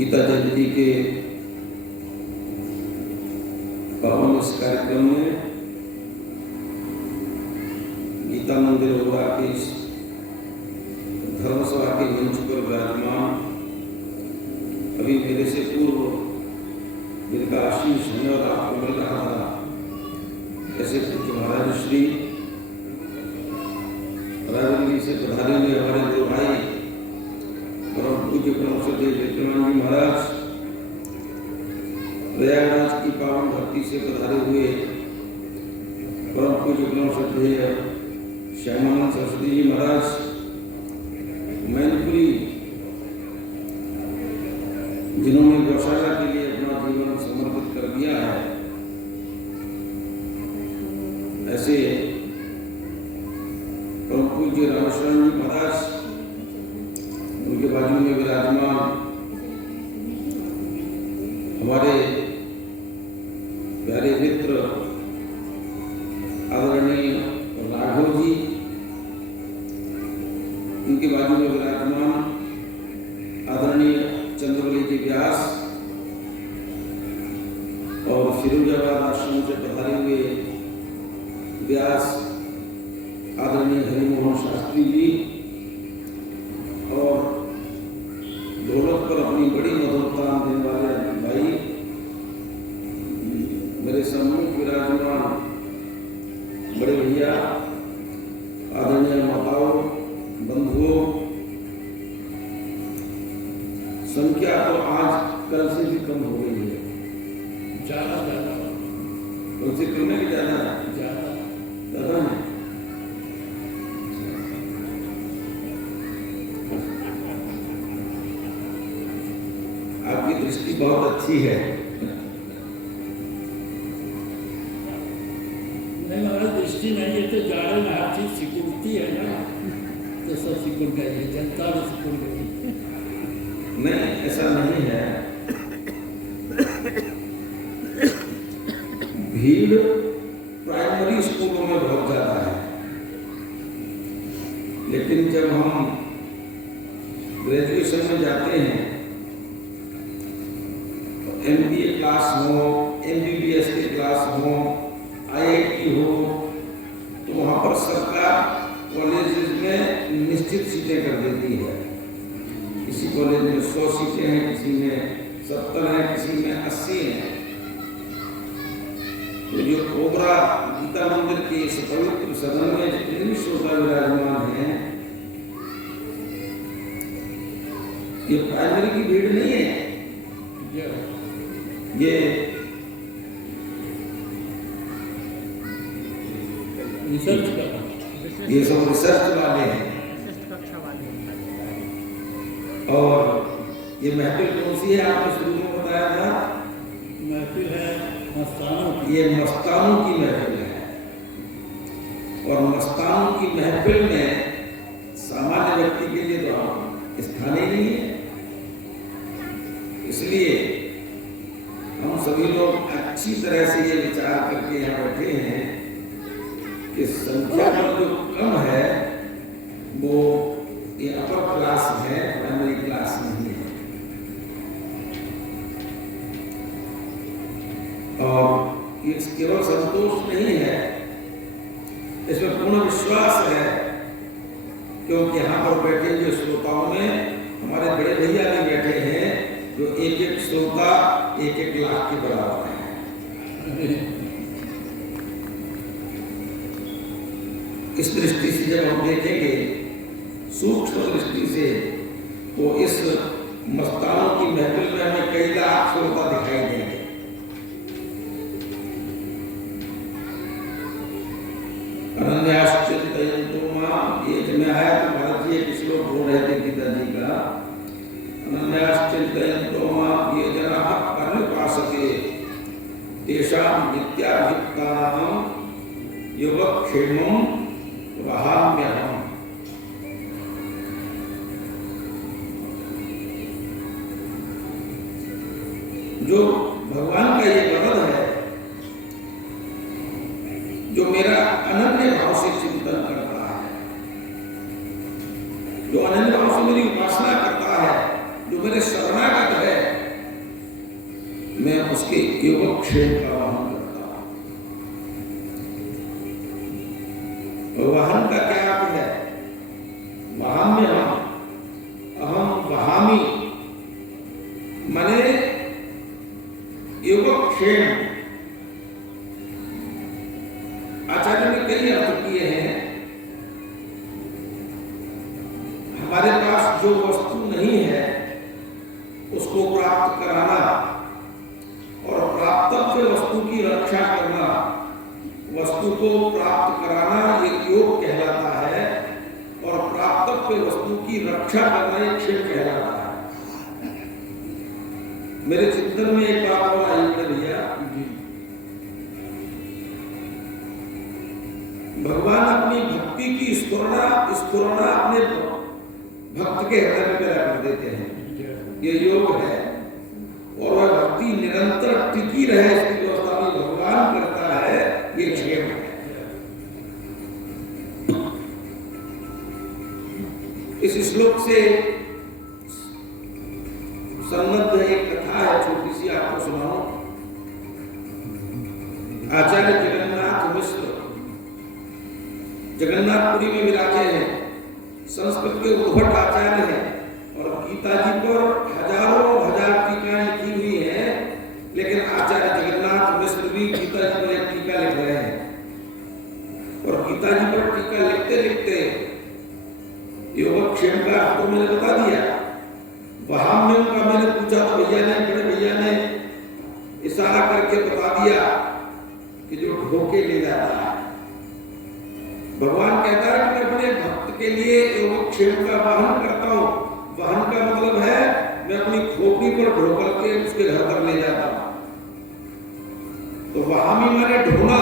गीता जयंती के पावन इस कार्यक्रम में गीता मंदिर होगा के इस धर्मसभा के मंच पर विराजमान अभी मेरे से पूर्व जिनका आशीष है और आपको मिल रहा था ऐसे पूज्य महाराज श्री राजनीति से पधारे हुए हमारे दो भाई पूज्य जी महाराज प्रयागराज की पावन धरती से पधारे हुए परम पूज्य श्रद्धेय श्यामानंद सरस्वती जी महाराज मैनपुरी जिन्होंने गौशाला के लिए अपना जीवन समर्पित कर दिया है, ऐसे परम पूज्य रामेश्वरम जी महाराज उनके बाजू में विराजमान हमारे प्यारे मित्र आदरणीय राघव जी, उनके बाजू में विराजमान आदरणीय चंद्रवली जी व्यास और फिरोजाबाद आश्रम से पधारे हुए व्यास आदरणीय हरिमोहन शास्त्री जी और ढोलक पर अपनी बड़ी मधुरता देने वाले भाई मेरे सम्मुख विराजमान बड़े भैया आदरणीय माताओं बंधुओं, संख्या तो आज कल से भी कम हो गई है, ज्यादा उनसे कम नहीं ज्यादा है। आपकी दृष्टि बहुत अच्छी है। नहीं हमारी दृष्टि नहीं है तो जाड़े में हर चीज सिकुड़ती है ना, तो सब सिकुड़ गई है, जनता भी सिकुड़ गई। नहीं ऐसा नहीं है, भीड़ प्राइमरी स्कूलों में बहुत ज्यादा है, लेकिन जब हम ग्रेजुएशन में जाते हैं MBA क्लास हो, MBBS के क्लास हो, IIT हो, तो वहाँ पर सरकार कॉलेज में निश्चित सीटें कर देती है। किसी कॉलेज में 100 सीटें हैं, किसी में 70 हैं, किसी में 80 हैं। तो जो ओबरा गीता मंदिर के इस पवित्र सदन में जितने भी श्रोता विराजमान हैं, ये प्राइमरी की भीड़ नहीं है, ये सब रिसर्च वाले हैं। और ये महफिल कौन सी है, आपने शुरू में बताया था? महफिल है मस्तानों की। ये मस्तानों की महफिल है, और मस्तानों की महफिल में सामान्य व्यक्ति के लिए तो स्थान ही नहीं है। इसलिए हम सभी लोग अच्छी तरह से ये विचार करके यहाँ बैठे हैं कि संख्या पर जो कम है वो ये अपर क्लास है, प्राइमरी क्लास नहीं है। और ये केवल संतोष नहीं है, इसमें पूर्ण विश्वास है, क्योंकि यहाँ पर बैठे जो श्रोताओं में हमारे बड़े भैया भी बैठे हैं जो एक एक श्रोता 1-1 लाख के बराबर है। इस दृष्टि से जब हम देखेंगे सूक्ष्म दृष्टि से, तो इस मस्तानों की महफिल में हमें कई लाख श्रोता दिखाई देंगे। अनन्याश्चिन्तयन्तु माम्, ये जब मैं आया तो भारत जी एक श्लोक बोल रहे थे गीता जी का, अनन्याश्चिन्तयन्तो माम् ये जनाः पर्युपासते तेषां नित्याभियुक्तानां योगक्षेमं वहाम्यहम्। जो भगवान का ये वरद है, जो मेरा अनन्य भाव से चिंतन करता है, जो अनन्य भाव से मेरी उपासना करता है, जो मेरे शरणागत है, मैं उसके योगक्षेम का वहन करता हूं। वहन का क्या अर्थ है? वहाम्य अहम वहामी, माने योगक्षेम। आचार्य ने कई अर्थ किए हैं। हमारे पास जो वस्तु नहीं है उसको प्राप्त कराना और प्राप्तव्य वस्तु की रक्षा करना, वस्तु को प्राप्त कराना ये योग कहलाता है, और प्राप्तव्य वस्तु की रक्षा करना ये क्षेम कहलाता है। मेरे चिंतन में एक बात और आई भैया, भगवान अपनी भक्ति की स्फुरना अपने भक्त के हृदय में पैदा कर देते हैं। ये योग है, और वह भक्ति निरंतर टिकी रहे इसकी व्यवस्था भी भगवान करता है, ये क्षेम है। इस श्लोक से संबद्ध एक कथा है, छोटी सी आपको सुनाऊं। आचार्य जगन्नाथ मिश्र जगन्नाथपुरी में विराजे हैं, संस्कृत के उद्भट आचार्य हैं, और गीता जी पर हजारों हजार टीकाएं लिखी हुई हैं, लेकिन आचार्य जगन्नाथ मिश्र भी गीता जी पर एक टीका लिख रहे हैं। और गीता जी पर टीका लिखते लिखते योगक्षेम का आपको मैंने बता दिया। वहाम्यम का मैंने पूछा तो भैया ने, बड़े भैया ने इशारा करके बता दिया कि जो ढोके ले जाता है। भगवान कहता है कि मैं अपने भक्त के लिए योगक्षेम का वहन करता हूं। वहन का मतलब है मैं अपनी खोपड़ी पर ढो करके उसके घर तक ले जाता हूं। तो वहामी माने ढोना।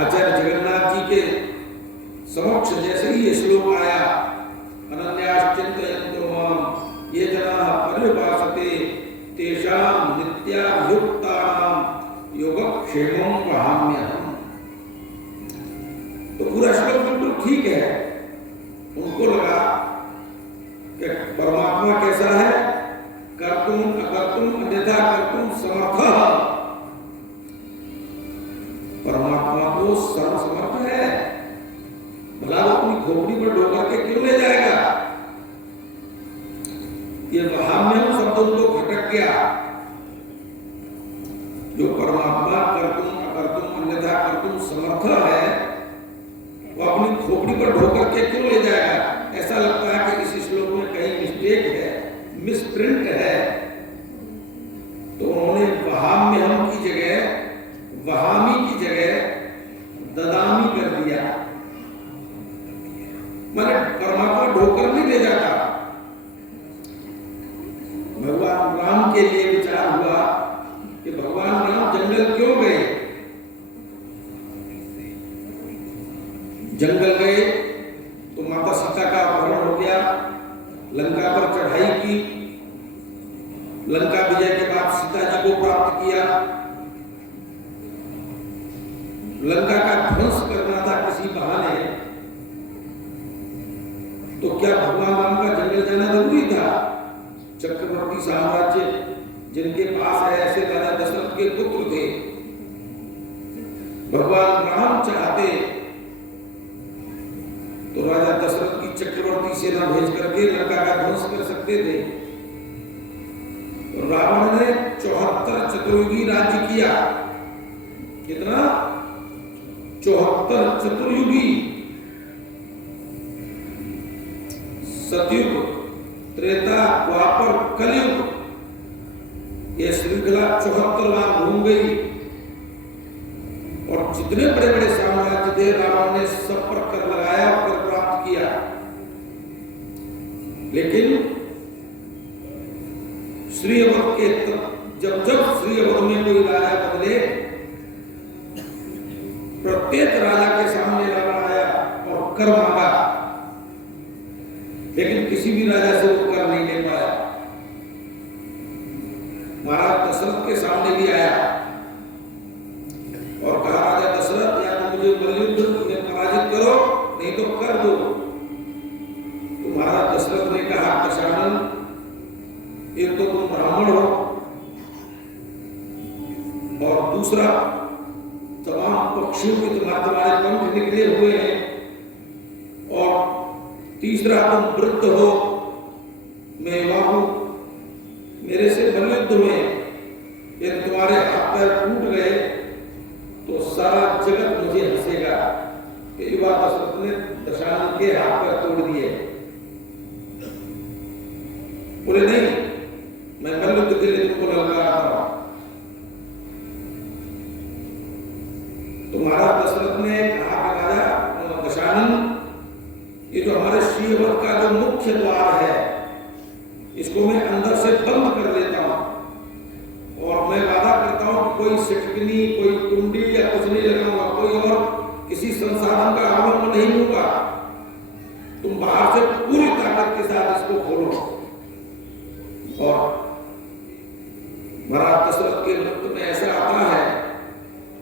आचार्य जगन्नाथ जी के समक्ष जैसे ही ये श्लोक आया, अनन्याश्चिन्तयन्तो माम् ये जनाः पर्युपासते तेषां नित्याभियुक्तानां योगक्षेमं वहाम्यहम्, तो पूरा श्लोक बिल्कुल ठीक है। उनको लगा कि परमात्मा कैसा है, कर्तुम अकर्तुम अन्यथा कर्तुम समर्थः। परमात्मा को सर्वसमर्थ है, भला वो अपनी खोपड़ी पर ढो करके क्यों ले जाएगा। ये वहाम्यम शब्द उनको खटक गया। जो परमात्मा कर्तुम अकर्तुम अन्यथा कर्तुम समर्थ है, वो अपनी खोपड़ी पर ढो करके क्यों ले जाएगा। ऐसा लगता है कि इस श्लोक में कहीं मिस्टेक है, मिसप्रिंट है। तो उन्होंने वहाम्यहम की जगह, वहामी की जगह ददामी कर दिया, माने परमात्मा ढोकर नहीं ले जाता। भगवान राम के लिए विचार हुआ कि भगवान राम जंगल क्यों गए। जंगल गए तो माता सीता का अपहरण हो गया, लंका पर चढ़ाई की, लंका विजय के बाद सीता जी को प्राप्त किया। लंका का ध्वंस करना था किसी बहाने, तो क्या भगवान राम का जंगल जाना जरूरी था? चक्रवर्ती साम्राज्य जिनके पास है, ऐसे राजा दशरथ के पुत्र थे। भगवान राम चाहते तो राजा दशरथ की चक्रवर्ती सेना भेज करके लंका का ध्वंस कर सकते थे। रावण ने 74 चतुर्युगी राज्य किया। कितना? 74 चतुर्युगी। सतयुग, त्रेता, द्वापर, कलयुग, ये श्रृंखला 74 बार घूम गई। और जितने बड़े बड़े साम्राज्य थे रावण ने सब पर कर लगाया और कर प्राप्त किया। लेकिन श्रीअवध के जब श्रीअवध में कोई राजा बदले, प्रत्येक राजा के सामने रावण आया और कर मांगा, लेकिन किसी भी राजा से वो कर नहीं ले पाया। महाराज दशरथ के सामने भी आया और कहा, राजा दशरथ, या तो मुझे बलयुद्ध में पराजित करो, नहीं तो कर दो। तो महाराज दशरथ ने कहा, दशानन, एक तो तुम ब्राह्मण हो और दूसरा तमाम पक्षियों के तुम्हारे पंख निकले हुए हैं, और तीसरा तुम वृद्ध हो, मैं युवा हूं, मेरे से बलयुद्ध में यदि तुम्हारे हाथ पैर टूट गए तो सारा जगत मुझे हंसेगा। युवा दशरथ ने दशानन के हाथ पैर तोड़ दिए। बोले, नहीं, मैं बलयुद्ध के लिए तुमको लगा रहा था। तो महाराज दशरथ ने कहा कि राजा दशानन, ये जो हमारे श्रीअवध का जो मुख्य द्वार है, इसको मैं अंदर से बंद कर लेता हूं, और मैं वादा करता हूं कि कोई सिटकनी, कोई कुंडी या कुछ नहीं लगाऊंगा, कोई और किसी संसाधन का अवलंबन नहीं लूंगा। तुम बाहर से पूरी ताकत के साथ इसको खोलो। और महाराज दशरथ के वक्त में ऐसा आता है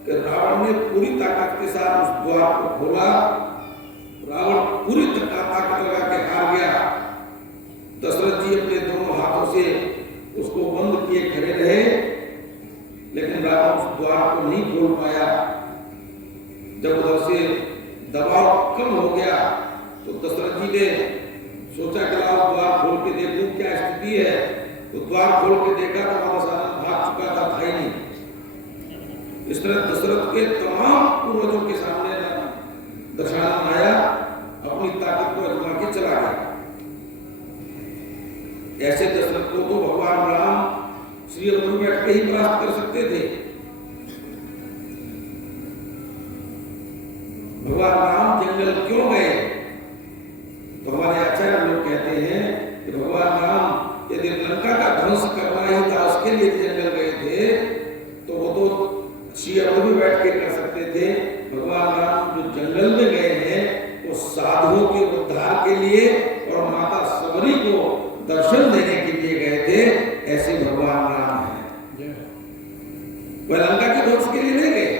कि रावण ने पूरी ताकत के साथ उस द्वार को खोला। रावण पूरी ताकत लगा के हार गया। दशरथ जी अपने दोनों हाथों से उसको बंद किए खड़े रहे, लेकिन रावण उस द्वार को नहीं खोल पाया। जब उधर से दबाव कम हो गया तो दशरथ जी ने सोचा कि लाओ द्वार खोल के देखूं क्या स्थिति है। तो द्वार खोल के देखा तो वहां दशरथ भाग चुका था ही नहीं। इस तरह दशरथ के तमाम पूर्वजों के सामने दशानन आया, अपनी ताकत को आजमा के चला गया। ऐसे दशरथ को तो भगवान राम श्रीअवध में बैठ के ही प्राप्त कर सकते थे। भगवान राम जंगल क्यों गए? तो हमारे आचार्य लोग कहते हैं कि भगवान राम यदि लंका का ध्वंस करना ही था, उसके लिए जंगल गए थे, तो वो तो श्रीअवध में बैठ के कर सकते थे। भगवान राम जो जंगल में गए हैं वो साधुओं के उद्धार के लिए और माता सबरी को दर्शन देने के लिए गए थे। ऐसे भगवान राम है, वह लंका के ध्वंस के लिए नहीं गए।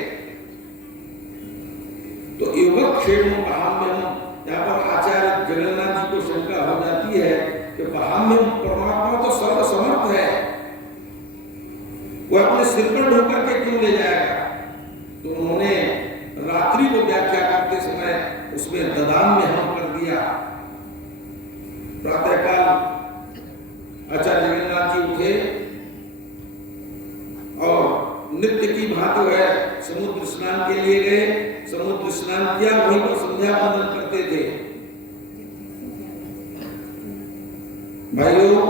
तो योगक्षेम महाम्यम, यहाँ पर आचार्य जगन्नाथ जी को शंका हो जाती है कि महाम्यम परमात्मा तो सर्वसमर्थ है, वो अपने सिर पर ढो करके क्यों ले जाएगा? तो उन्होंने रात्रि को व्याख्या करते समय उसमें ददाम में हम कर दिया। प्रातःकाल आचार्य जगन्नाथ जी उठे और नित्य की भांति है समुद्र स्नान के लिए गए। समुद्र स्नान किया, वहीं पर संध्या वंदन करते थे। भाइयों,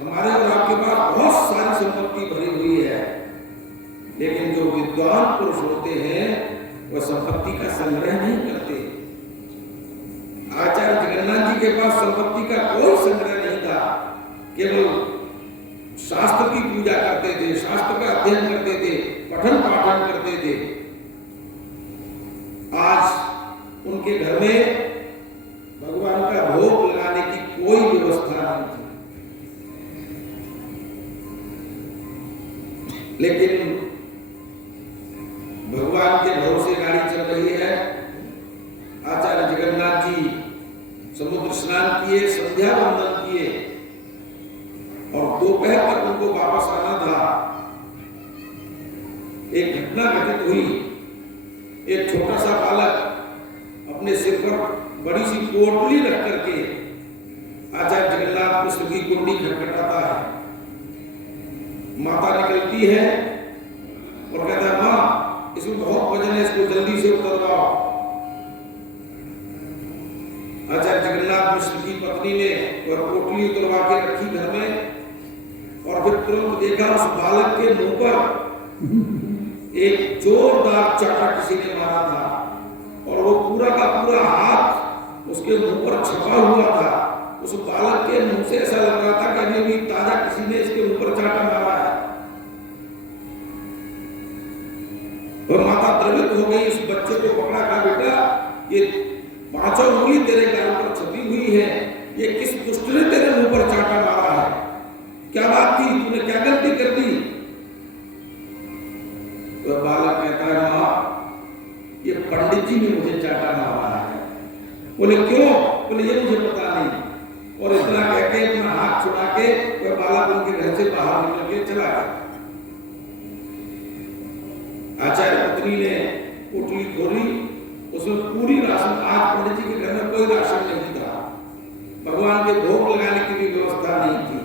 हमारे और आपके पास बहुत सारी संपत्ति भरी हुई है, लेकिन जो विद्वान पुरुष होते हैं वह संपत्ति का संग्रह नहीं करते। आचार्य जगन्नाथ जी के पास संपत्ति का कोई संग्रह नहीं था, केवल शास्त्र की पूजा करते थे, शास्त्र का अध्ययन करते थे, पठन पाठन करते थे। आज उनके घर में भगवान का भोग लगाने की कोई व्यवस्था नहीं थी। लेकिन भगवान के भरोसे गाड़ी चल रही है। आचार्य जगन्नाथ जी समुद्र स्नान किए, संध्या वंदन किए और दोपहर तक उनको वापस आना था। एक घटना घटित हुई। एक छोटा सा बालक अपने सिर पर बड़ी सी पोटली रख करके आचार्य जगन्नाथ मिश्र की कुंडी खटखटाता है। माता निकलती है और कहता है, माँ इसमें बहुत वजन है, इसको जल्दी से उतरवाओ। आचार्य जगन्नाथ मिश्र की पत्नी ने वह पोटली उतरवा के रखी घर में और फिर तुरंत देखा उस बालक के मुंह पर एक जोरदार चाटा किसी ने मारा था और वो पूरा का पूरा हाथ उसके मुंह पर छपा हुआ था। उस बालक के मुंह से ऐसा लग रहा था कि अभी भी ताजा किसी ने इसके मुंह पर चाटा मारा है। और माता द्रवित हो गई, उस बच्चे को पकड़ा, कहा बेटा ये 5 उंगली तेरे गाल पर छपी हुई है, ये किस दुष्ट ने तेरे मुंह पर चाटा मारा है? क्या बात थी, तूने क्या गलती कर दी? तो बालक कहता है, माँ ये पंडित जी ने मुझे चाटा मारा है। बोले क्यों? बोले ये मुझे पता नहीं। और इतना कह के अपना हाथ छुड़ा के वह बालक उनके घर से बाहर निकल के चला गया। आचार्य पत्नी ने पोटली खोली, उसमें पूरी राशन, आज पंडित जी के घर में कोई राशन नहीं था, भगवान के भोग लगाने की भी व्यवस्था नहीं थी।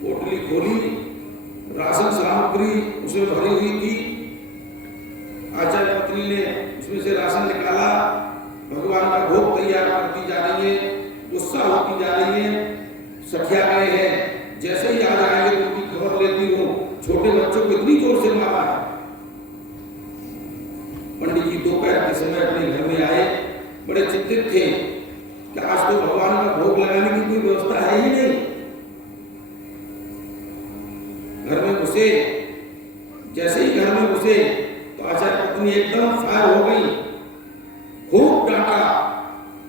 पोटली खोली, राशन सामग्री उसमें भरी हुई थी। आचार्य पत्नी ने उसमें से राशन निकाला, भगवान का भोग तैयार करती जा रही है, गुस्सा होती जा रही है। सखिया गए हैं, जैसे ही आ जाएंगे तो उनकी खबर लेती हूँ, छोटे बच्चों को इतनी जोर से मारा है। पंडित जी दोपहर के समय अपने घर में आए, बड़े चिंतित थे कि आज तो भगवान का भोग लगाने की कोई व्यवस्था है ही नहीं। घर में घुसे, जैसे ही घर में घुसे तो आचार्य पत्नी एकदम फायर हो गई, खूब डांटा,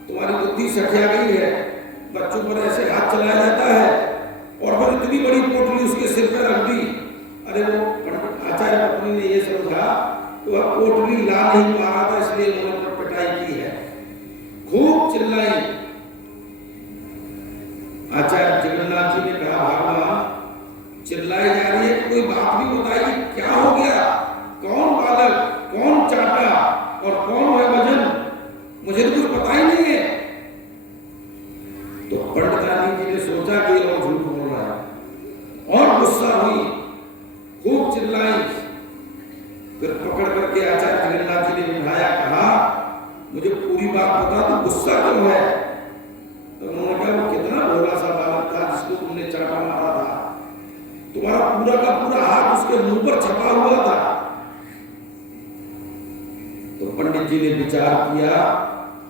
तुम्हारी बुद्धि सठिया गई है, बच्चों पर ऐसे हाथ चलाया जाता है, और फिर इतनी बड़ी पोटली उसके सिर पर रख दी। अरे वो आचार्य पत्नी ने ये समझा तो वह पोटली ला नहीं पा रहा था, इसलिए उन्होंने पिटाई की है, खूब चिल्लाई। आचार्य जगन्नाथ जी ने कहा, भगवान चिल्लाई जा रही है, कोई बात भी बताइए, क्या हो गया? कौन बालक, कौन चाटा और कौन है वजन? मुझे तो कुछ पता ही नहीं है। तो पंडितानी जी ने सोचा कि और झूठ बोल रहा है और गुस्सा हुई, खूब चिल्लाई। फिर पकड़ करके आचार्य जगन्नाथ जी ने बिठाया, कहा मुझे पूरी बात बता, तो गुस्सा क्यों है? तो उन्होंने कहा वो कितना भोला सा बालक था जिसको तुमने चाटा मारा था, तुम्हारा पूरा का पूरा हाथ उसके मुंह पर छपा हुआ था। तो पंडित जी ने विचार किया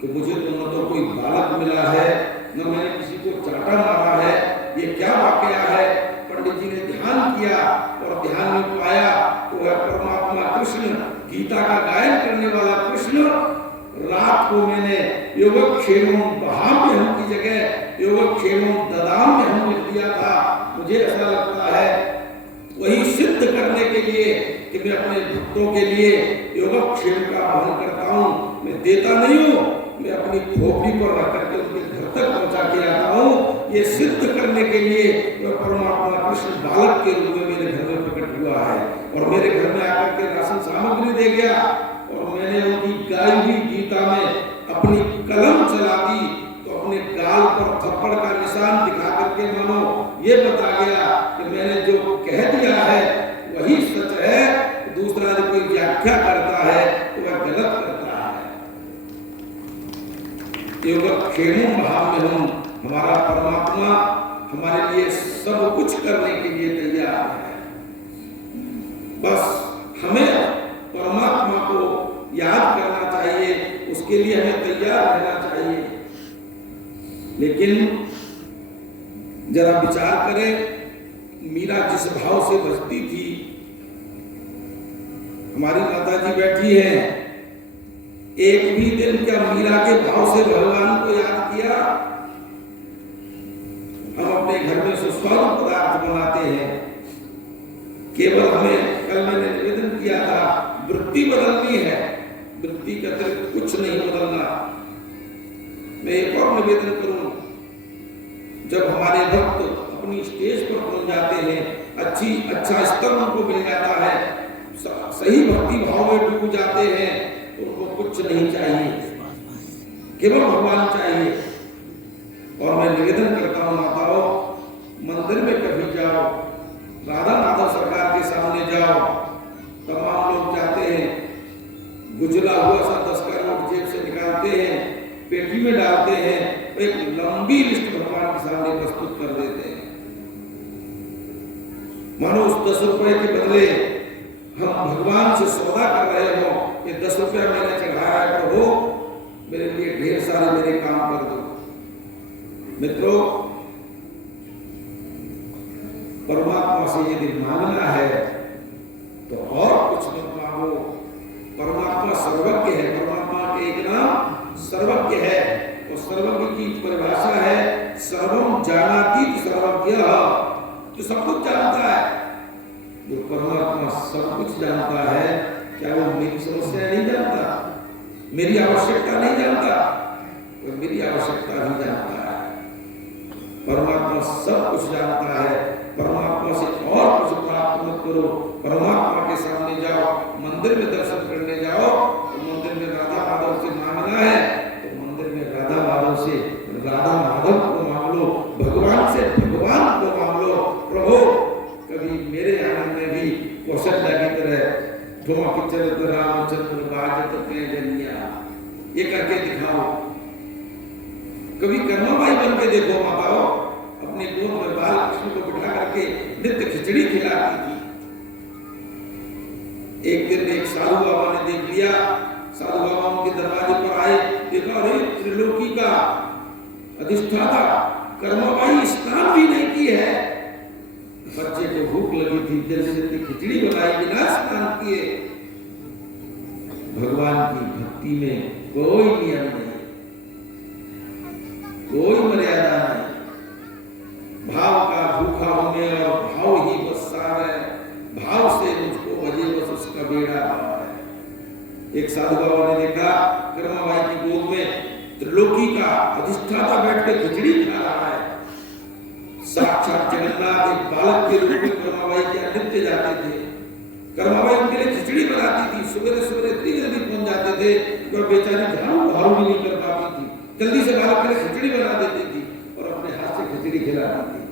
कि मुझे तो न तो कोई बालक मिला है, न मैंने किसी को चाटा मारा है, ये क्या वाकया है? पंडित जी ने ध्यान किया और ध्यान में पाया तो वह परमात्मा कृष्ण, गीता का गायन करने वाला कृष्ण, रात को मैंने योगक्षेमं बहाम्यहं की जगह योगक्षेमं ददाम्यहं लिख दिया था। मुझे ऐसा लगता है वही सिद्ध करने के लिए कि मैं अपने भक्तों के लिए योगक्षेम का वहन करता हूँ, मैं देता नहीं हूँ, मैं अपनी खोपड़ी पर रख करके उनके घर तक पहुँचा के आता हूँ। ये सिद्ध करने के लिए वह परमात्मा कृष्ण बालक के रूप में मेरे घर में प्रकट हुआ है और मेरे घर में आकर के राशन सामग्री दे गया। और मैंने उनकी गाई हुई गीता में अपनी कलम चला दी तो अपने गाल पर थप्पड़ का निशान दिखा करके मानो ये बता गया कि मैंने जो कह दिया है वही सच है, दूसरा जो कोई व्याख्या करता है तो वह गलत करता है। योगक्षेमं बहाम्यहं, हमारा परमात्मा हमारे लिए सब कुछ करने के लिए तैयार है, बस हमें परमात्मा को याद करना चाहिए, उसके लिए हमें तैयार रहना चाहिए। लेकिन जरा विचार करें, मीरा जिस भाव से बजती थी, हमारी माता जी बैठी हैं, एक भी दिन क्या मीरा के भाव से भगवान को याद किया? हम अपने घर में सुस्वादु पदार्थ बनाते हैं, केवल हमें, कल मैंने निवेदन किया था, वृत्ति बदलनी है, वृत्ति का अतिरिक्त कुछ नहीं बदलना। मैं एक और निवेदन करूं, जब हमारे भक्त अपनी स्टेज पर पहुंच जाते हैं, अच्छा स्तर उनको मिल जाता है, सही भक्ति भाव में डूब जाते हैं, तो उनको कुछ नहीं चाहिए, केवल भगवान चाहिए। और मैं निवेदन करता हूँ माताओं, मंदिर में कभी जाओ, राधा माधव सरकार के सामने जाओ, तमाम लोग जाते हैं, गुजरा हुआ सा 10 का नोट जेब से निकालते हैं, पेटी में डालते हैं, एक लंबी लिस्ट भगवान के सामने प्रस्तुत कर देते हैं। मानो उस 10 रुपए के बदले हम भगवान से सौदा कर रहे हो, ये 10 रुपया मैंने चढ़ाया है प्रभु, मेरे लिए ढेर सारे मेरे काम कर दो। मित्रों, परमात्मा से यदि मांगना है तो और कुछ मत मांगो। परमात्मा सर्वज्ञ है, परमात्मा के एक नाम सर्वज्ञ है, और सर्वज्ञ की परिभाषा है सर्वम जानाति सर्वज्ञ, जो सब कुछ जानता है। जो परमात्मा सब कुछ जानता है, क्या वो मेरी समस्या नहीं जानता, मेरी आवश्यकता नहीं जानता? वो मेरी आवश्यकता भी जानता है। परमात्मा सब कुछ जानता है। परमात्मा से और कुछ प्राप्त मत करो, परमात्मा के सामने जाओ, मंदिर में दर्शन करने जाओ, तो मंदिर में राधा माधव से मांगना है तो मंदिर में राधा माधव से राधा माधव को मांग लो, भगवान से भगवान को मांग लो। प्रभु, कभी मेरे आनंद में भी कौशल्या की तरह ठुमक चलत रामचंद्र बाजत पे जनिया, ये करके दिखाओ। कभी कर्माबाई बन के देखो माताओं, अपने गोद में बाल कृष्ण को बिठा करके नित्य खिचड़ी खिलाती थी। एक दिन एक साधु बाबा ने देख लिया, साधु बाबा उनके दरवाजे पर आए, देखा अरे त्रिलोकी का अधिष्ठाता कर्माबाई स्नान भी नहीं की है। बच्चे को भूख लगी थी, जल्दी से खिचड़ी बनाई बिना स्नान किए। भगवान की भक्ति में कोई नियम नहीं, कोई मर्यादा नहीं। भाव का भूखा होने और भाव ही बस सार है, भाव से मुझको भजे बस उसका बेड़ा पार है। एक साधु बाबा ने देखा कर्माबाई की गोद में त्रिलोकी का अधिष्ठाता बैठ के खिचड़ी खा रहा है। साक्षात जगन्नाथ एक बालक के रूप में कर्माबाई के नित्य जाते थे। कर्माबाई उनके लिए खिचड़ी बनाती थी, सवेरे सवेरे इतनी जल्दी पहुंच जाते थे कि बेचारी झाड़ू भी नहीं कर पाती थी, जल्दी से बालक के लिए खिचड़ी बना देती थी और अपने हाथ से खिचड़ी खिलाती थी।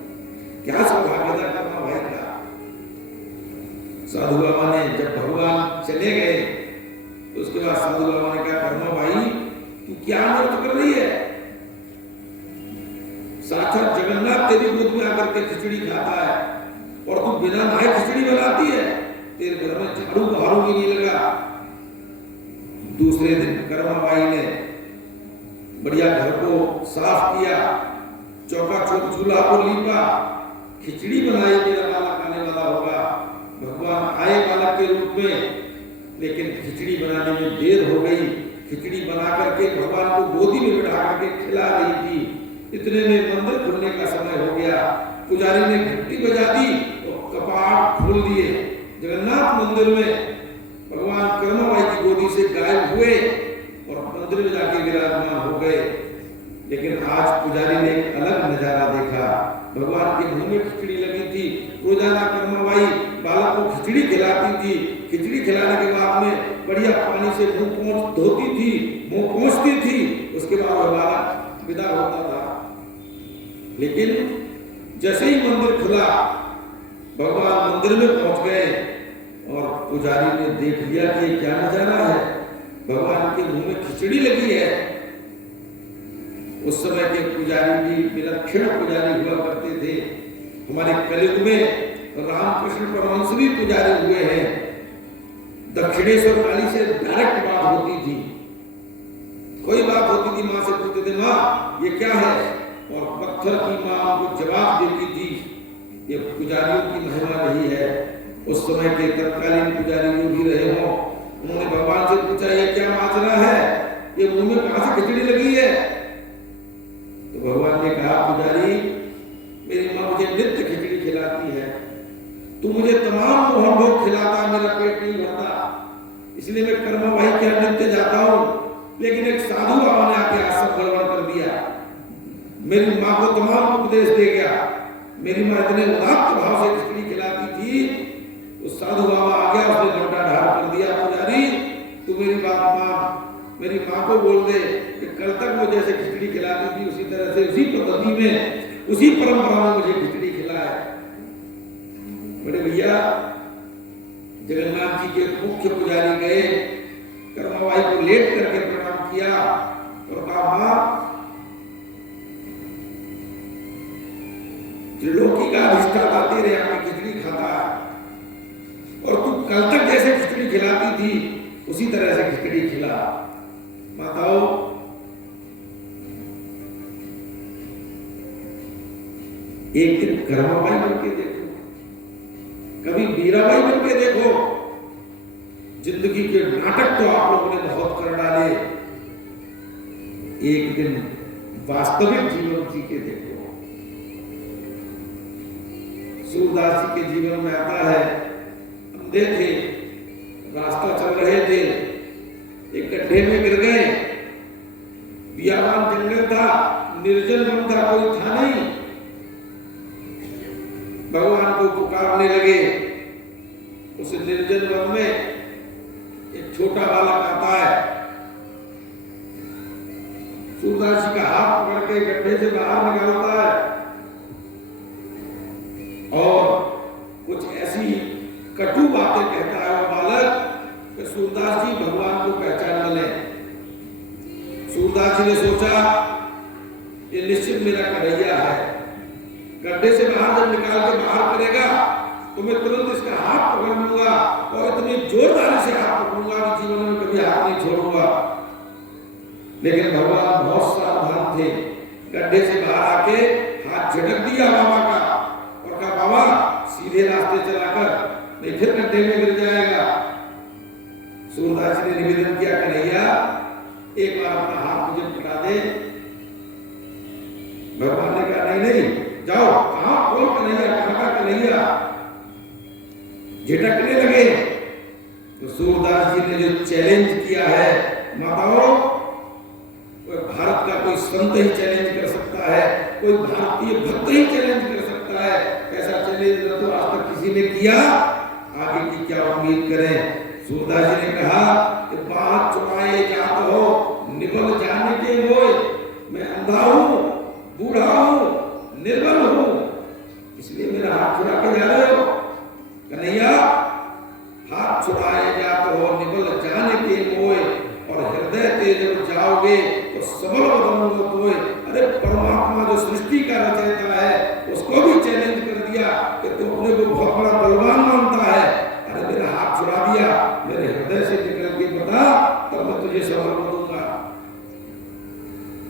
क्या सौभाग्य था कर्माबाई का। साधु बाबा ने जब भगवान चले गए तो उसके बाद साधु बाबा ने कहा, कर्माबाई तू क्या अनर्थ कर रही है? साक्षात जगन्नाथ तेरी गोद में आकर के खिचड़ी खाता है और तू बिना नहाए खिचड़ी बनाती है, तेरे घर में झाड़ू बहारू भी नहीं लगा। दूसरे दिन कर्माबाई ने बढ़िया घर को साफ किया, चौका चौक चूल्हा को लीपा, खिचड़ी बनाई, मेरा बालक आने वाला होगा। भगवान आए बालक के रूप में, लेकिन खिचड़ी बनाने में देर हो गई। खिचड़ी बना करके भगवान को गोदी में बिठा करके खिला रही थी, इतने में मंदिर खुलने का समय हो गया। पुजारी ने घंटी बजा दी और कपाट खोल दिए। जगन्नाथ मंदिर में भगवान कर्माबाई की गोदी से गायब हुए और मंदिर में जाके विराजमान हो गए। लेकिन आज पुजारी ने एक अलग नजारा देखा। भगवान के मुंह में खिचड़ी लगी थी। रोजाना कर्माबाई बालक को खिचड़ी खिलाती थी। खिचड़ी खिलाने के बाद में बढ़िया पानी से मुंह पोंछ धोती थी, मुंह पोंछती थी, उसके बाद वह बालक विदा होता था। लेकिन जैसे ही मंदिर खुला, भगवान मंदिर में पहुंच गए और पुजारी ने देख लिया कि क्या नजारा है, भगवान के मुंह में खिचड़ी लगी है। उस समय के पुजारी भी विलक्षण पुजारी हुआ करते थे। हमारे कलयुग में रामकृष्ण परमहंस भी पुजारी हुए हैं। दक्षिणेश्वर काली से डायरेक्ट बात होती थी, कोई बात होती थी, माँ से पूछते थे, माँ ये क्या है, और पत्थर की माँ उनको जवाब देती थी। ये पुजारियों की महिमा रही है। उस समय के तत्कालीन पुजारी जो भी रहे हों, उन्होंने भगवान से पूछा, ये क्या माजरा है, ये मुंह में कहां से खिचड़ी लगी है? तो भगवान ने कहा, पुजारी मेरी माँ मुझे नित्य खिचड़ी खिलाती है, तू मुझे तमाम मोहन भोग खिलाता, मेरा पेट नहीं भरता, इसलिए मैं कर्मवाही के नित्य जाता हूँ। लेकिन एक साधु बाबा ने आके आज सब गड़बड़ कर दिया, मेरी माँ को तमाम उपदेश दे गया। मेरी माँ इतने उदात्त भाव से खिचड़ी खिलाती थी, उस साधु बाबा आ गया, उसने घंटा ढाल कर दिया, पुजारी तू मेरी बात मान, मेरी माँ को बोल दे कि कल तक वो जैसे खिचड़ी खिलाती थी उसी तरह से, उसी पद्धति में, उसी परंपरा में मुझे खिचड़ी खिलाए। बड़े भैया जगन्नाथ जी के मुख्य पुजारी गए, कर्मवाई को लेट करके प्रणाम किया और कहा, मां त्रिलोकी का अधिष्ठाता तेरे यहाँ की खिचड़ी खाता है, और तू कल तक जैसे खिचड़ी खिलाती थी उसी तरह से खिचड़ी खिला। माताओं, एक दिन कर्मवाई बन के देखो, कभी मीराबाई बन के देखो। जिंदगी के नाटक तो आप लोगों ने बहुत कर डाले, एक दिन वास्तविक जीवन जी के देखो। सूरदास जी के जीवन में आता है, अंधे थे, रास्ता चल रहे थे, एक गड्ढे में गिर गए, बियाबान जंगल था, निर्जन वन था, कोई था नहीं। भगवान को पुकारने लगे। उस निर्जन वन में एक छोटा बालक आता है, सूरदास जी का हाथ पकड़ के गड्ढे से बाहर निकालता है और कुछ ऐसी कटु बातें कहता है वो बालक कि सूरदास जी भगवान को पहचान न लें। सूरदास जी ने सोचा ये निश्चित मेरा कन्हैया है, गड्ढे से बाहर जब निकाल के बाहर करेगा तो मैं तुरंत इसका हाथ पकड़ लूंगा और इतनी जोरदारी से हाथ पकड़ूंगा कि जीवन में कभी हाथ नहीं छोड़ूंगा। लेकिन भगवान बहुत सावधान थे, गड्ढे से बाहर आके हाथ झटक दिया बाबा का और कहा, बाबा सीधे रास्ते चलाकर, नहीं फिर गड्ढे में गिर जाएगा। सूरदास जी ने निवेदन किया, कन्हैया एक बार अपना हाथ मुझे पकड़ा दे। भगवान ने कहा, नहीं नहीं जाओ, कहां कौन कन्हैया, कहां का कन्हैया। झटकने लगे तो सूरदास जी ने जो चैलेंज किया है, माताओं, भारत का कोई संत ही चैलेंज कर सकता है, कोई भारतीय भक्त ही चैलेंज कर सकता है। ऐसा चैलेंज न तो आज तक किसी ने किया, आगे की क्या उम्मीद करें। सूरदास जी ने कहा कि बात चुराए जात हो, निबल जाने के मोय, मैं अंधा हूं, बूढ़ा हूं, निर्बल हूं, इसलिए मेरा हाथ छुड़ा के जा रहे हो। कन्हैया हाथ छुड़ाए जात हो, निबल जाने के मोय, और हृदय ते जब जाओगे तो सबल बदन तोय। अरे परमात्मा जो सृष्टि का रचयिता है उसको भी चैलेंज कर दिया कि तू अपने को बहुत बड़ा बलवान मानता है। अरे मेरा हाथ छुड़ा दिया, मेरे हृदय से निकल के बता, तब मैं तुझे सबल दूंगा।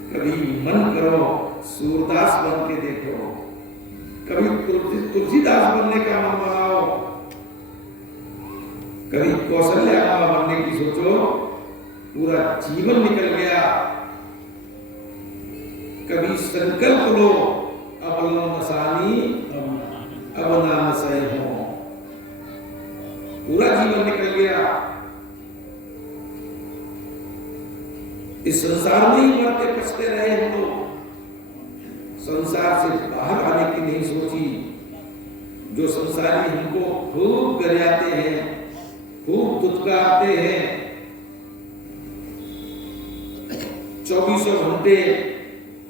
कभी मन करो सूरदास बन के देखो, कभी तुलसीदास बनने का मन बनाओ, कभी कौशल्या बनने की सोचो, पूरा जीवन निकल गया। कभी संकल्प लो, अब लो नसानी, अब ना नसाई हो, पूरा जीवन निकल गया। इस संसार में ही मरते पछते रहे हम लोग, संसार से बाहर आने की नहीं सोची। जो संसारी हमको खूब गरियाते हैं, खूब दुत्कारते हैं, 24 घंटे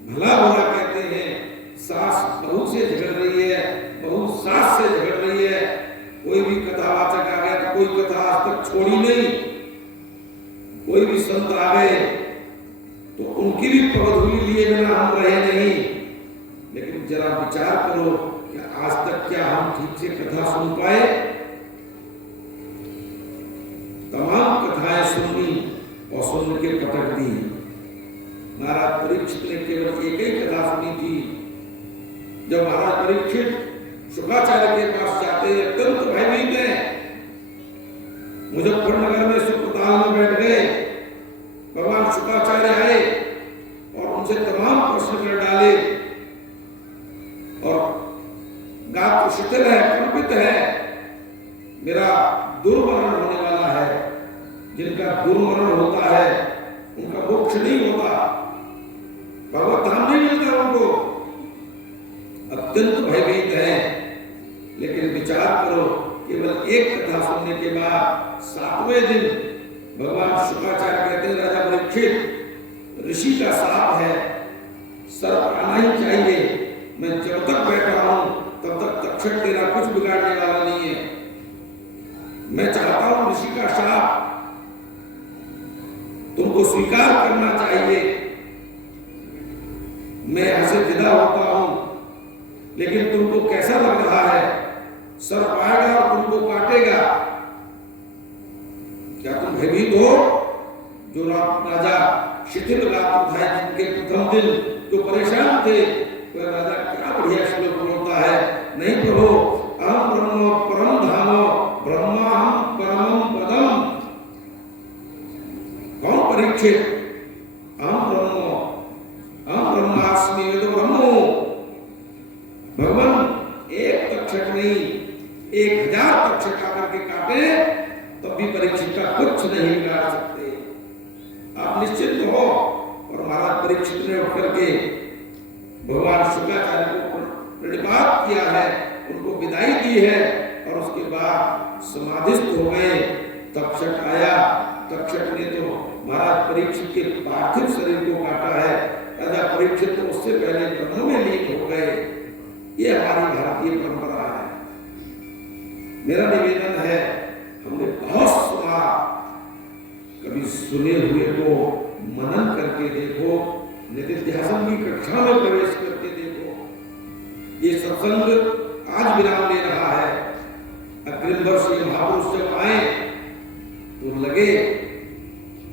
भला भला कहते हैं, सास बहू से झगड़ रही है, बहू सास से झगड़ रही है। कोई भी कथावाचक आ गया तो कोई कथा आज तक छोड़ी नहीं, कोई भी संत आ गए तो उनकी भी पगधूली लिए बिना हम रहे नहीं। लेकिन जरा विचार करो कि आज तक क्या हम ठीक से कथा सुन पाए? तमाम कथाएं सुनी और सुन के पटक दी। महाराज परीक्षित ने केवल एक ही कथा सुनी थी। जब महाराज परीक्षित शुक्राचार्य के पास जाते अत्यंत भयभीत हैं, मुजफ्फरनगर में सुखताल में बैठ गए, भगवान शुक्राचार्य आए और उनसे तमाम प्रश्न कर डाले और गात्र शिथिल है, कंपित है, मेरा दुर्मरण होने वाला है। जिनका दुर्मरण होता है उनका मोक्ष नहीं होता, भगवत धाम नहीं मिलता उनको। अत्यंत भयभीत है। लेकिन विचार करो, केवल एक कथा सुनने के बाद 7वें दिन भगवान शुक्राचार्य कहते हैं, राजा परीक्षित, ऋषि का शाप है, सर्प आना ही चाहिए। मैं जब तक बैठा हूं तब तक तक्षक तेरा कुछ बिगाड़ने वाला नहीं है। मैं चाहता हूं ऋषि का शाप तुमको स्वीकार करना चाहिए। मैं यहां से विदा होता हूं, लेकिन तुमको कैसा लग रहा है? सर्प आएगा और तुमको काटेगा, क्या तुम भयभीत हो? जो राजा शिथिल गात्र था, जिनके प्रथम दिन जो परेशान थे, वह राजा क्या बढ़िया श्लोक बोलता है, नहीं प्रभु, अहम ब्रह्म परम धामो ब्रह्माहम परमम पदम। कौन परीक्षित? अहम ब्रह्मास्मि वेदो ब्रह्मो। भगवान एक तक्षक नहीं, 1000 तक्षक आकर के काटे तब भी परीक्षित का कुछ नहीं बिगाड़ सकते। आप निश्चिंत हो। और महाराज परीक्षित ने उठ करके भगवान शुक्राचार्य को प्रणिपात किया है, उनको विदाई दी है, और उसके बाद समाधिस्थ हो गए। तक्षक आया। तक्षक ने तो महाराज परीक्षित के पार्थिव शरीर को काटा है। राजा परीक्षित तो उससे पहले ब्रह्म में लीन हो गए। ये हमारी भारतीय परंपरा है। मेरा निवेदन है, हमने बहुत सुना, कभी सुने हुए को मनन करके देखो, नित्यासन की कक्षा में प्रवेश करके देखो। ये सत्संग आज विराम ले रहा है। अग्रिम वर्ष ये महापुरुष जब आए तो लगे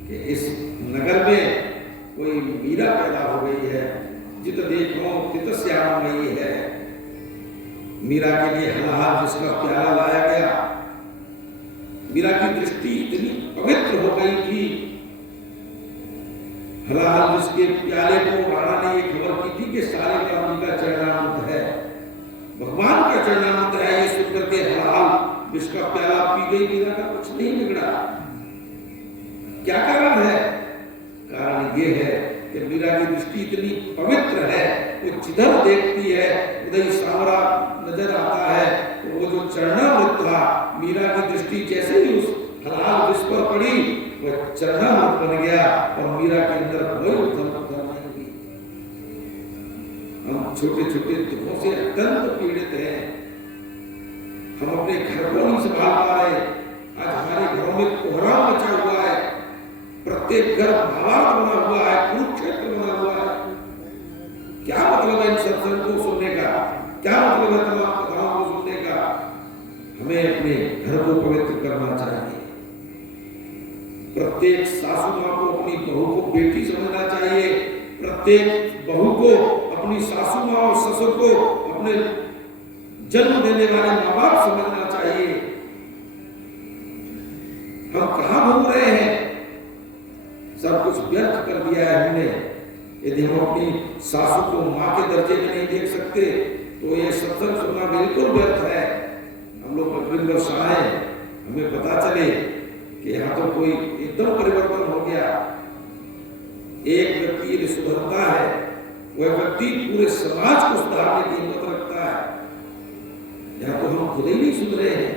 कि इस नगर में कोई मीरा पैदा हो गई है। जित देखो तित श्याममयी है। मीरा के लिए हलाहल जिसका प्याला लाया गया, मीरा की दृष्टि इतनी पवित्र हो गई थी। हलाहल जिसके प्याले को राणा ने ये खबर की थी कि सारे काम का चरणामृत है, भगवान का चरणामृत है। ये सुनकर के हलाहल जिसका प्याला पी गई, मीरा का कुछ नहीं बिगड़ा। क्या कारण है? कारण ये है कि मीरा की दृष्टि इतनी पवित्र है, वो जिधर देखती है उधर सांवरा नजर आता है। तो वो जो चरणामृत था, मीरा की दृष्टि जैसे ही उस हलाहल जिस पर पड़ी, वह चरणामृत बन गया और मीरा के अंदर कोई उथल-पुथल नहीं हुई। हम छोटे छोटे दुखों से अत्यंत पीड़ित हैं। हम अपने घर को नहीं संभाल पा रहे। आज हमारे घरों में कोहराम मचा हुआ है। प्रत्येक घर भावार्थ बना हुआ है, कुरुक्षेत्र बना हुआ है। क्या मतलब है इन सत्संग को सुनने का? क्या मतलब है तमाम कथाओं को सुनने का? हमें अपने घर को पवित्र करना चाहिए। प्रत्येक सासू माँ को अपनी बहू को बेटी समझना चाहिए। प्रत्येक बहू को अपनी सासू माँ और ससुर को अपने जन्म देने वाले माँ बाप समझना चाहिए। हम कहाँ घूम रहे हैं? सब कुछ व्यर्थ कर दिया है हमने। यदि हम अपनी सासू को माँ के दर्जे में नहीं देख सकते तो ये सत्संग सुनना बिल्कुल व्यर्थ है। हम लोग अग्रिम वर्ष आए, हमें पता चले कि यहाँ तो कोई एकदम परिवर्तन हो गया। एक व्यक्ति यदि सुधरता है, वह व्यक्ति पूरे समाज को सुधारने की हिम्मत रखता है। यहाँ तो हम खुद ही नहीं सुधरे हैं,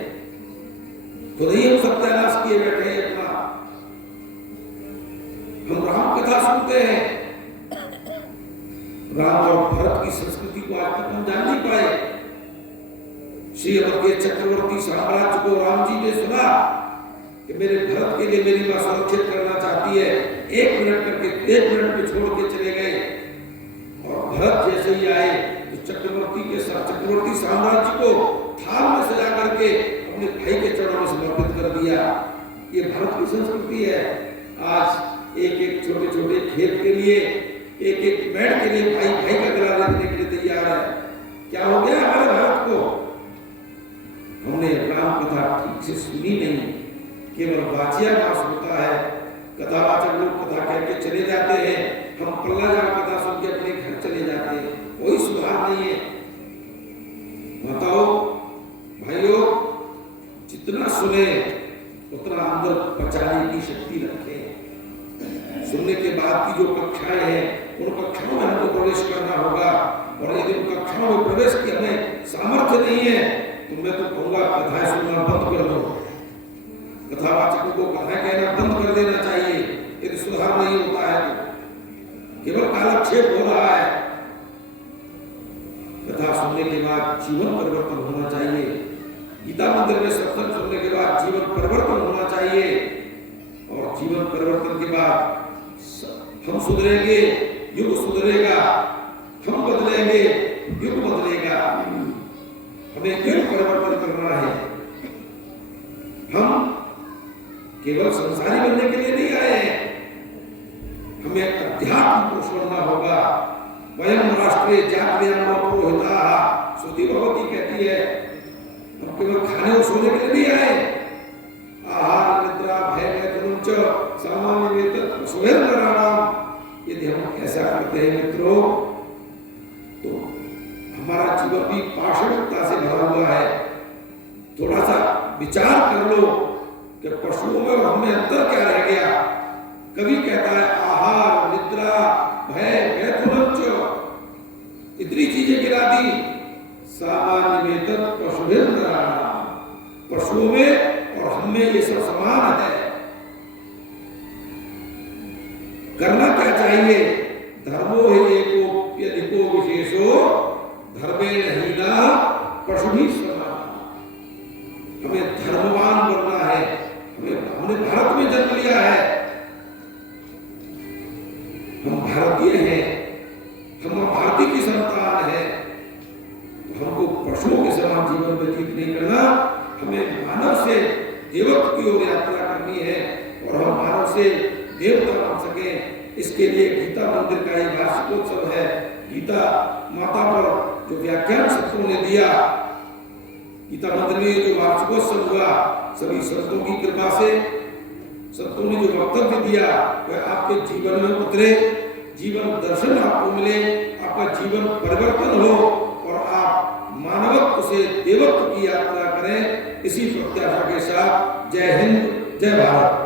खुद ही हम सत्यानाश किए बैठे हैं अपना। हम राम कथा सुनते हैं, राम और भरत की संस्कृति को आज तक हम जान नहीं पाए। श्रीअवध के चक्रवर्ती साम्राज्य को राम जी ने सुना कि मेरे भरत के लिए मेरी मां सुरक्षित करना चाहती है। 1 मिनट में छोड़ के चले गए। और भरत जैसे ही आए तो चक्रवर्ती साम्राज्य को थाल में सजा करके अपने भाई के चरणों में समर्पित कर दिया। ये भारत की संस्कृति है। आज एक छोटे छोटे खेत के लिए, एक मेड़ के लिए भाई का गला रखने के लिए तैयार है। क्या हो गया हमारे भारत को? हमने राम कथा ठीक से सुनी नहीं, केवल वाचिया मास होता है। कथावाचक लोग कथा कह के चले जाते हैं, हम पल्ला जा कथा सुन के अपने घर चले जाते हैं। कोई सुधार नहीं है। माताओं, भाइयों, जितना सुने उतना अंदर पचाने की शक्ति रखें। सुनने के बाद की जो कक्षाएं हैं उन कक्षाओं में हमको प्रवेश करना होगा, और यदि उन कक्षाओं में प्रवेश की हमें सामर्थ्य नहीं है तो मैं तो कहूँगा कथाएं सुनना बंद कर दो। कथावाचकों को कथाएं कहना बंद कर देना चाहिए। यदि सुधार नहीं होता है तो केवल कालक्षेप हो रहा है। कथा सुनने के बाद जीवन परिवर्तन होना चाहिए। गीता मंदिर में सत्संग सुनने के बाद जीवन परिवर्तन होना चाहिए, और जीवन परिवर्तन के बाद हम सुधरेंगे, युग सुधरेगा, हम बदलेंगे, युग बदलेगा। हमें युग परिवर्तन करना है। हम केवल संसारी बनने के लिए नहीं आए हैं, हमें अध्यात्म को छोड़ना होगा। वयम राष्ट्रे जागृयाम पुरोहिताः, श्रुति भगवती कहती है हम केवल खाने और सोने के लिए नहीं आए। आहार निद्रा भय मैथुनम च सामान्य वेतन सुवेन्द्राणाम। यदि हम ऐसा करते हैं मित्रों तो हमारा जीवन भी पाषाणता से भरा हुआ है। थोड़ा सा विचार कर लो कि पशुओं में और हमें अंतर क्या रह गया। कभी कहता है आहार निद्रा भय मैथुनम च, इतनी चीजें गिरा दी। सामान्य वेतन पशुवेन्द्राणाम, पशुओं में और हमें ये सब समान है। करना क्या चाहिए? धर्मो हि एकोप्यधिको विशेषो धर्मेण हीना पशुभिः समानः। हमें धर्मवान बनना है। हमने भारत में जन्म लिया है, हम भारतीय हैं, हम भारतीय की संतान है। हमको पशुओं के समान जीवन व्यतीत नहीं करना। हमें मानव से देवत्व की ओर यात्रा करनी है, और हम मानव से देवता बन सके। इसके लिए गीता मंदिर का ये वार्षिकोत्सव है। गीता माता पर जो व्याख्यान संतों ने दिया, गीता मंदिर में जो वार्षिकोत्सव हुआ, सभी संतों की कृपा से संतों ने जो वक्तव्य दिया वह आपके जीवन में उतरे, जीवन दर्शन आपको मिले, आपका जीवन परिवर्तन हो, और आप मानवत्व से देवत्व की यात्रा करें। इसी प्रत्याशा के साथ जय हिंद, जय भारत।